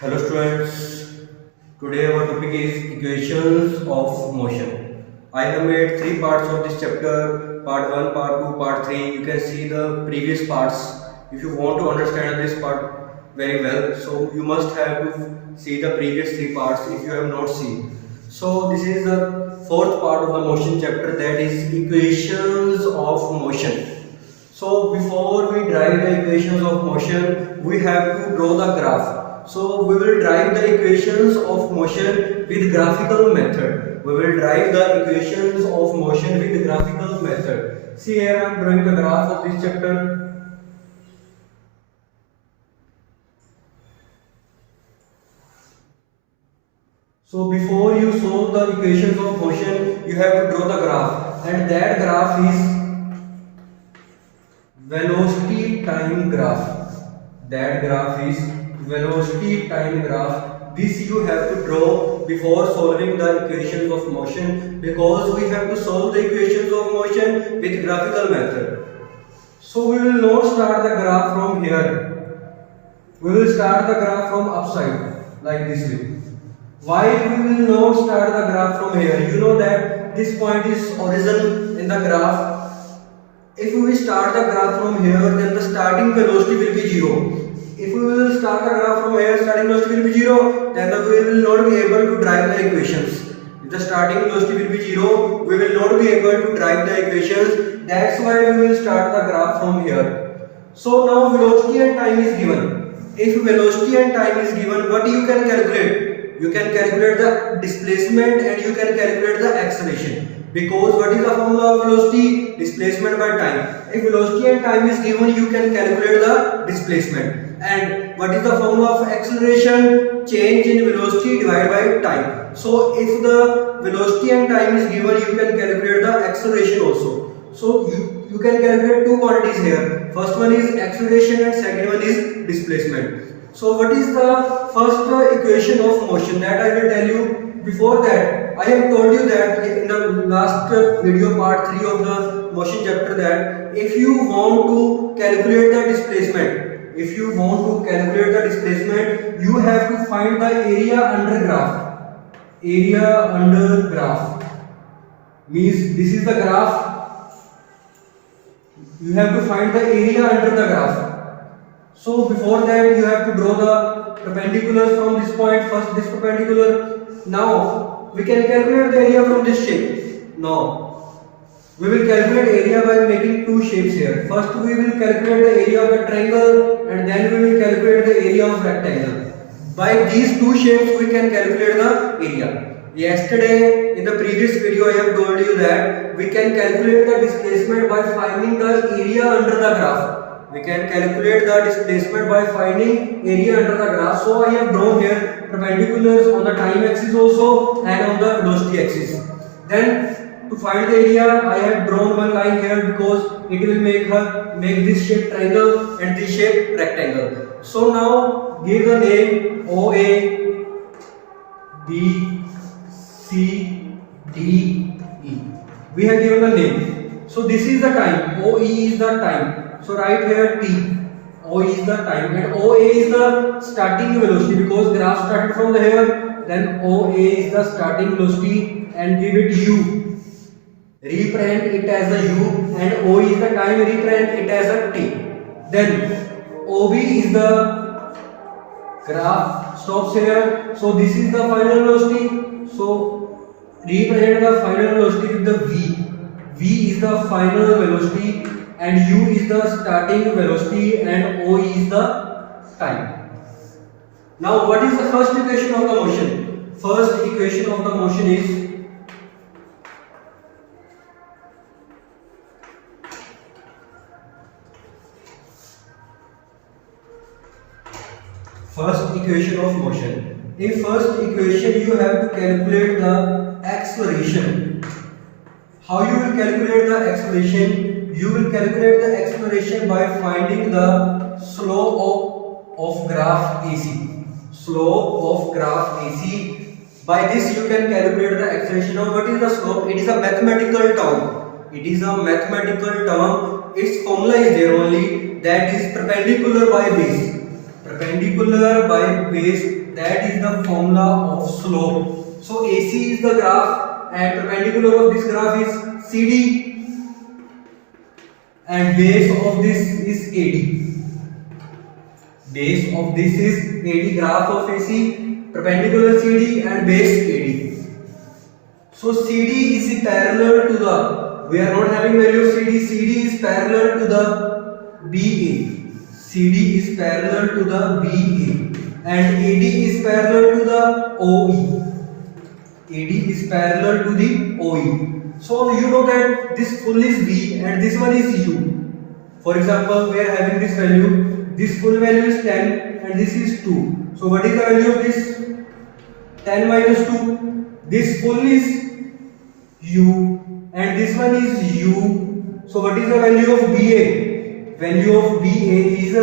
Hello students, today our topic is equations of motion. I have made three parts of this chapter, part 1, part 2, part 3. You can see the previous parts if you want to understand this part very well. So you must have to see the previous three parts if you have not seen. So this is the fourth part of the motion chapter, that is equations of motion. So before we derive the equations of motion, we have to draw the graph. So we will derive the equations of motion with graphical method. We will derive the equations of motion with graphical method. See, here I am drawing the graph of this chapter. So before you solve the equations of motion, you have to draw the graph, and that graph is velocity time graph. That graph is velocity time graph. This you have to draw before solving the equations of motion, because we have to solve the equations of motion with graphical method. So we will not start the graph from here. We will start the graph from upside, like this way. Why we will not start the graph from here? You know that this point is origin in the graph. If we start the graph from here, then the starting velocity will be 0. If we will start the graph from here, starting velocity will be 0, then we will not be able to derive the equations. If the starting velocity will be 0, we will not be able to derive the equations. That's why we will start the graph from here. So now velocity and time is given. If velocity and time is given, what you can calculate? You can calculate the displacement and you can calculate the acceleration. Because what is the formula of velocity? Displacement by time. If velocity and time is given, you can calculate the displacement. And what is the formula of acceleration? Change in velocity divided by time. So if the velocity and time is given, you can calculate the acceleration also. So you can calculate two quantities here. First one is acceleration and second one is displacement. So what is the first equation of motion? That I will tell you. Before that, I have told you that in the last video, part 3 of the motion chapter, that if you want to calculate the displacement, you have to find the area under graph. Area under graph means this is the graph. You have to find the area under the graph. So before that, you have to draw the perpendicular from this point. First this perpendicular. Now we can calculate the area from this shape. Now we will calculate area by making two shapes here. First we will calculate the area of a triangle, and then we will calculate the area of rectangle. By these two shapes we can calculate the area. Yesterday in the previous video I have told you that we can calculate the displacement by finding the area under the graph. We can calculate the displacement by finding area under the graph. So I have drawn here perpendiculars on the time axis also and on the velocity axis. Then to find the area, I have drawn one line here because it will make this shape triangle and this shape rectangle. So now give the name OA, B, C, D, E. We have given the name. So this is the time. OE is the time. So write here T. O is the time and OA is the starting velocity, because graph started from the here. Then OA is the starting velocity and give it U. Represent it as a U, and O is the time, represent it as a T. Then OB is the graph stops here. So this is the final velocity. So represent the final velocity with the V. V is the final velocity and U is the starting velocity and O is the time. Now what is the first equation of the motion? First equation of the motion is first equation of motion. In first equation you have to calculate the acceleration. How you will calculate the acceleration? You will calculate the acceleration by finding the slope of graph AC. Slope of graph AC. By this you can calculate the acceleration. Now what is the slope? It is a mathematical term. It is a mathematical term. Its formula is there only, that is perpendicular by base. Perpendicular by base That is the formula of slope. So AC is the graph and perpendicular of this graph is CD and base of this is AD. Base of this is AD, graph of AC, perpendicular CD and base AD. So CD is parallel to the, we are not having value of CD, CD is parallel to the BA. CD is parallel to the BA and AD is parallel to the OE. AD is parallel to the OE. So you know that this full is V and this one is U. For example, we are having this value, this full value is 10 and this is 2. So what is the value of this? 10 minus 2. This full is U and this one is U. So what is the value of BA? Value of BA is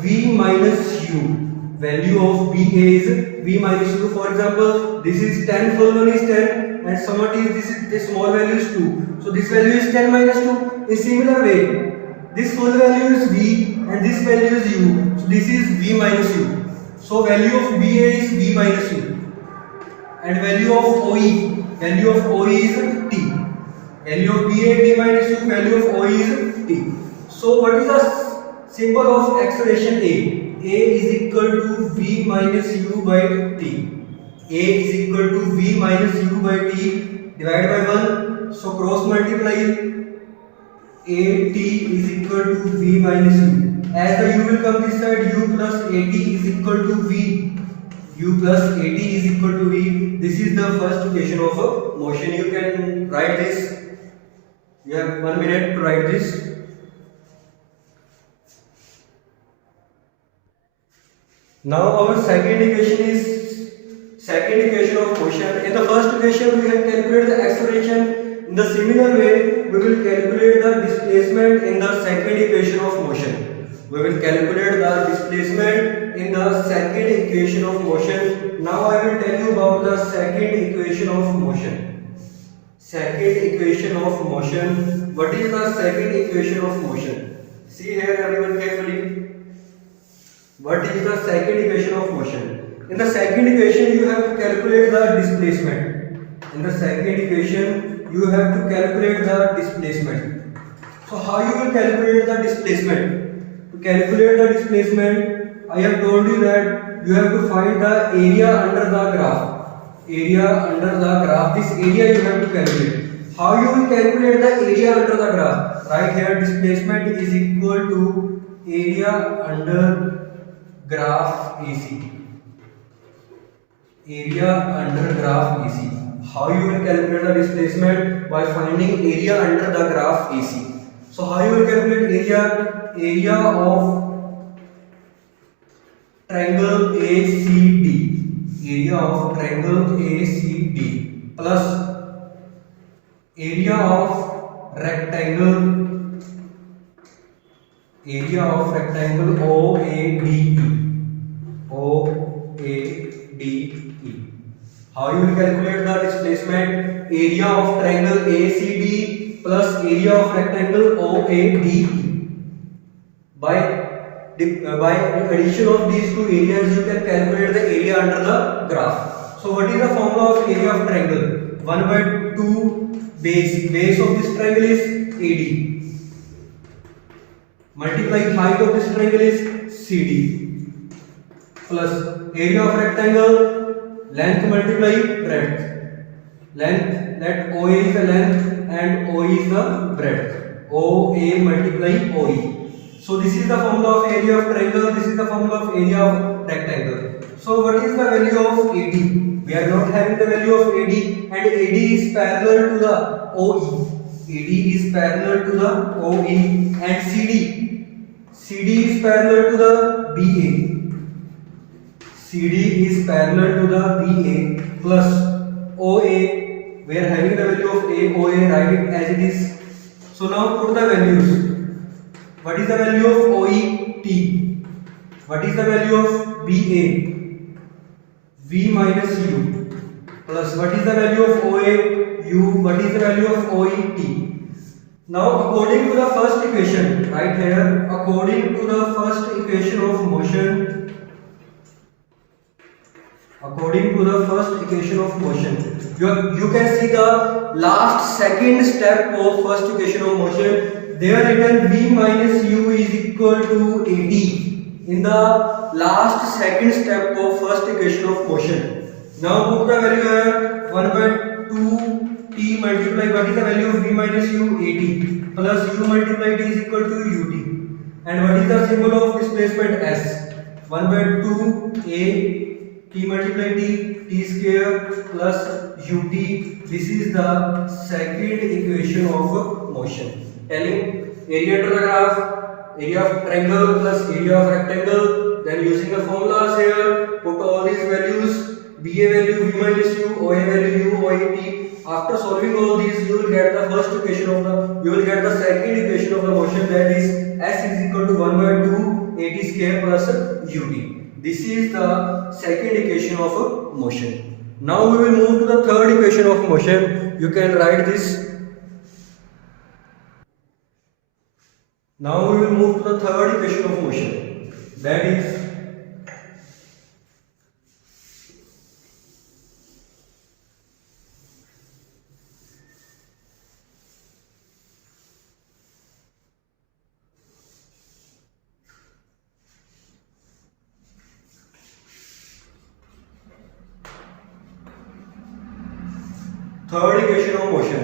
V minus U. Value of BA is V minus U. For example, this is 10, full one is 10 and somewhat is this small value is 2. So this value is 10 minus 2. In similar way, this full value is V and this value is U. So this is V minus U. So value of BA is V minus U. And value of OE is T. Value of BA V minus U, value of OE is T. So what is the symbol of acceleration A? A is equal to V minus U by T. A is equal to V minus U by T divided by 1. So cross multiply AT is equal to V minus U. As the U will come this side, U plus AT is equal to V. U plus AT is equal to V. This is the first equation of a motion. You can write this. You have 1 minute to write this. Now our second equation of motion. In the first equation we have calculated the acceleration. In the similar way we will calculate the displacement in the second equation of motion. We will calculate the displacement in the second equation of motion. Now I will tell you about the second equation of motion. Second equation of motion. What is the second equation of motion? See here everyone carefully. What is the second equation of motion? In the second equation you have to calculate the displacement. In the second equation you have to calculate the displacement. So how you will calculate the displacement? To calculate the displacement, I have told you that you have to find the area under the graph. Area under the graph. This area you have to calculate. How you will calculate the area under the graph? Right here, displacement is equal to area under graph AC. Area under graph AC. How you will calculate the displacement? By finding area under the graph AC. So how you will calculate area? Area of triangle ACD. Area of triangle ACD plus area of rectangle OADE. How you will calculate the displacement? Area of triangle ACD plus area of rectangle OADE. By addition of these two areas, you can calculate the area under the graph. So what is the formula of area of triangle? 1 by 2 base. Base of this triangle is AD. Multiply height of this triangle is CD. Plus area of rectangle, length multiply breadth. Length, let OA is the length and OE is the breadth. OA multiply OE. So this is the formula of area of triangle, this is the formula of area of rectangle. So what is the value of AD? We are not having the value of AD and AD is parallel to the OE. AD is parallel to the OE and CD is parallel to the BA. CD is parallel to the BA plus OA. We are having the value of OA, write it as it is. So now put the values. What is the value of OET? What is the value of BA? V minus U. Plus what is the value of OA? U. What is the value of OET? Now according to the first equation, right here, according to the first equation of motion, according to the first equation of motion. You can see the last second step of first equation of motion. There written v minus u is equal to at. In the last second step of first equation of motion. Now put the value here 1/2 t multiply what is the value of v minus u, at, plus u multiply t is equal to ut. And what is the symbol of displacement s? 1/2 a t multiply t square plus ut. This is the second equation of motion, telling area under the graph, area of triangle plus area of rectangle. Then using the formulas here, put all these values, BA value v minus u, OA value u, OA t. After solving all these, you will get the first equation of the second equation of the motion, that is s is equal to 1/2 at square plus ut. This is the second equation of motion. Now we will move to the third equation of motion. You can write this. Now we will move to the third equation of motion. That is third equation of motion.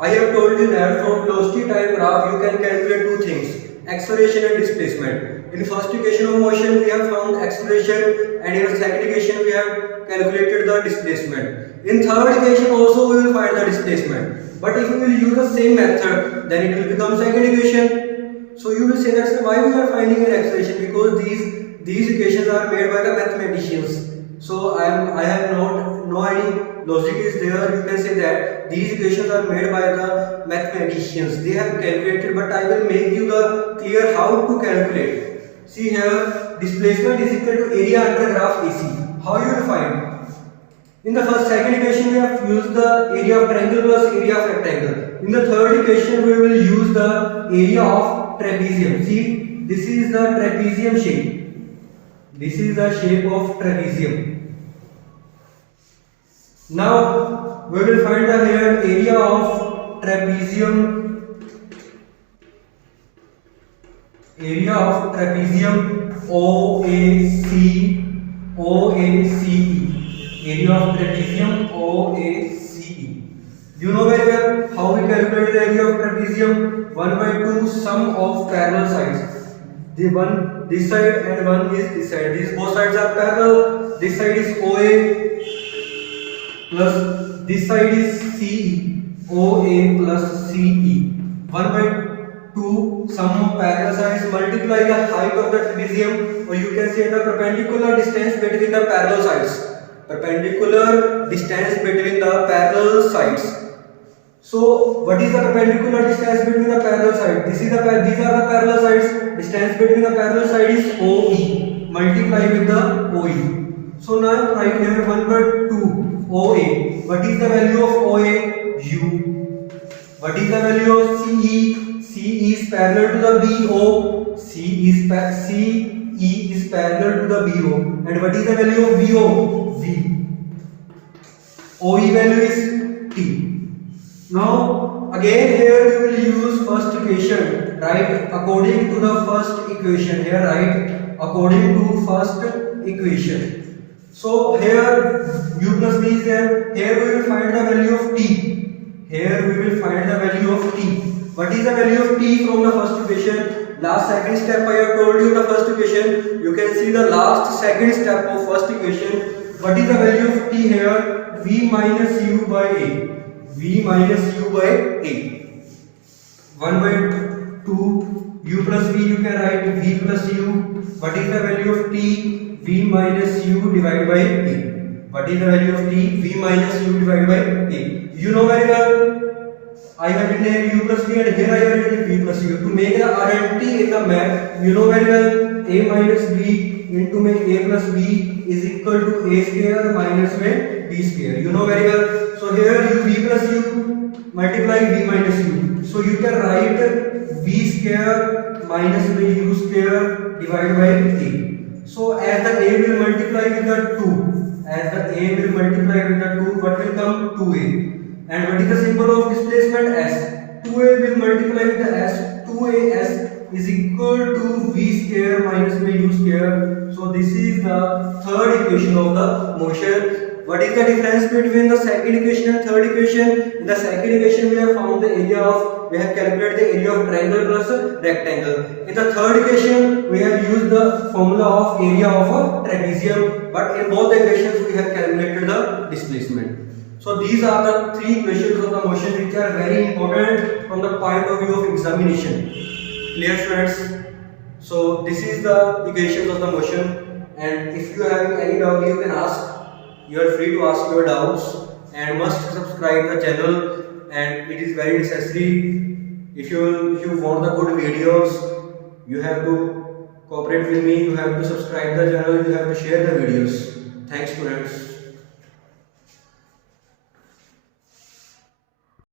I have told you that from velocity time graph you can calculate two things, acceleration and displacement. In first equation of motion we have found acceleration, and in second equation we have calculated the displacement. In third equation also we will find the displacement. But if we will use the same method, then it will become second equation. So you will say that why we are finding an acceleration, because these equations are made by the mathematicians. So I have no any logic is there. You can say that these equations are made by the mathematicians. They have calculated, but I will make you the clear how to calculate. See here, displacement is equal to area under graph AC. How you will find? In the second equation we have used the area of triangle plus area of rectangle. In the third equation we will use the area of trapezium. See, this is the trapezium shape. This is the shape of trapezium. Now we will find the here area of trapezium. Area of trapezium OACE. Area of trapezium OACE. You know very well how we calculate the area of trapezium. 1/2 sum of parallel sides. The one this side and one is this side. These both sides are parallel. This side is OA plus this side is CE. OA plus CE. 1/2 sum of parallel sides, multiply the height of the trapezium, or you can say the perpendicular distance between the parallel sides. Perpendicular distance between the parallel sides. So what is the perpendicular distance between the parallel sides? These are the parallel sides. Distance between the parallel side is OE. Multiply with the OE. So now write here 1/2 OA. What is the value of OA? U. What is the value of CE? CE is parallel to the BO. CE is parallel to the BO. And what is the value of BO? V. OE value is T. Now again here we will use first equation. Write according to the first equation. Here write according to first equation. So here u plus v is there. Here we will find the value of t. Here we will find the value of t. What is the value of t from the first equation? Last second step I have told you the first equation. You can see the last second step of first equation. What is the value of t here? V minus u by a. V minus u by a. 1/2 u plus v, you can write v plus u. What is the value of t? V minus u divided by a. What is the value of t? V minus u divided by a. You know very well. I have written here u plus v, and here I have written v plus u. To make the identity in the math, you know very well. A minus b into में a plus b is equal to a square minus में b square. You know very well. So here u v plus u multiply v minus u. So you can write v square minus में u square divided by a. So as the a will multiply with the 2, as the a will multiply with the 2, what will come? 2a. And what is the symbol of displacement? S. 2a will multiply with the s. 2as is equal to v square minus mu square. So this is the third equation of the motion. What is the difference between the second equation and third equation? In the second equation we have found the area of, we have calculated the area of triangle plus rectangle. In the third equation we have used the formula of area of a trapezium, but in both the equations we have calculated the displacement. So these are the three equations of the motion which are very important from the point of view of examination. Clear, students? So this is the equations of the motion, and if you are having any doubt you can ask. You are free to ask your doubts, and must subscribe the channel, and it is very necessary. If you want the good videos, you have to cooperate with me, you have to subscribe the channel, you have to share the videos. Thanks, students.